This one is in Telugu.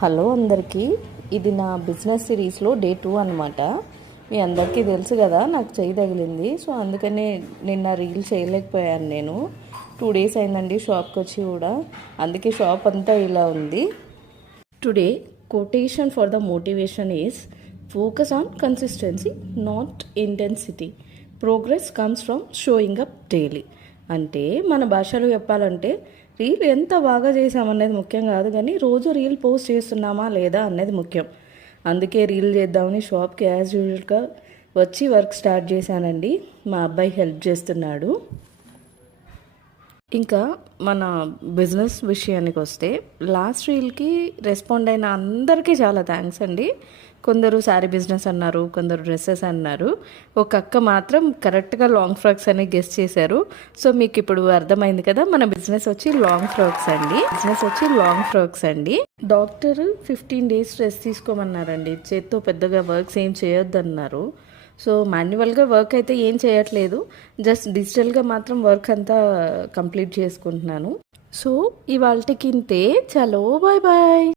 హలో అందరికీ, ఇది నా బిజినెస్ సిరీస్లో డే 2 అనమాట. మీ అందరికీ తెలుసు కదా, నాకు చేయి తగిలింది. సో అందుకనే నిన్న రీల్ చేయలేకపోయాను. నేను 2 days అయిందండి షాప్కి వచ్చి కూడా, అందుకే షాప్ అంతా ఇలా ఉంది. Today quotation for the motivation is focus on consistency not intensity. Progress comes from showing up daily. అంటే మన భాషలో చెప్పాలంటే రీల్ ఎంత బాగా చేసామనేది ముఖ్యం కాదు, కానీ రోజు రీల్ పోస్ట్ చేస్తున్నామా లేదా అనేది ముఖ్యం. అందుకే రీల్ చేద్దామని షాప్కి యాజ్ యూజువల్గా వచ్చి వర్క్ స్టార్ట్ చేశానండి. మా అబ్బాయి హెల్ప్ చేస్తున్నాడు. ఇంకా మన బిజినెస్ విషయానికి వస్తే, లాస్ట్ రీల్కి రెస్పాండ్ అయిన అందరికీ చాలా థ్యాంక్స్ అండి. కొందరు శారీ బిజినెస్ అన్నారు, కొందరు డ్రెస్సెస్ అన్నారు. ఒక అక్క మాత్రం కరెక్ట్గా లాంగ్ ఫ్రాక్స్ అని గెస్ట్ చేశారు. సో మీకు ఇప్పుడు అర్థమైంది కదా, మన బిజినెస్ వచ్చి లాంగ్ ఫ్రాక్స్ అండి. డాక్టర్ 15 days రెస్ట్ తీసుకోమన్నారండి. చేత్తో పెద్దగా వర్క్స్ ఏం చేయొద్దన్నారు. సో మాన్యువల్గా వర్క్ అయితే ఏం చేయట్లేదు, జస్ట్ డిజిటల్గా మాత్రం వర్క్ అంతా కంప్లీట్ చేసుకుంటున్నాను. సో ఇవాళకి ఇంతే. చలో బాయ్ బాయ్.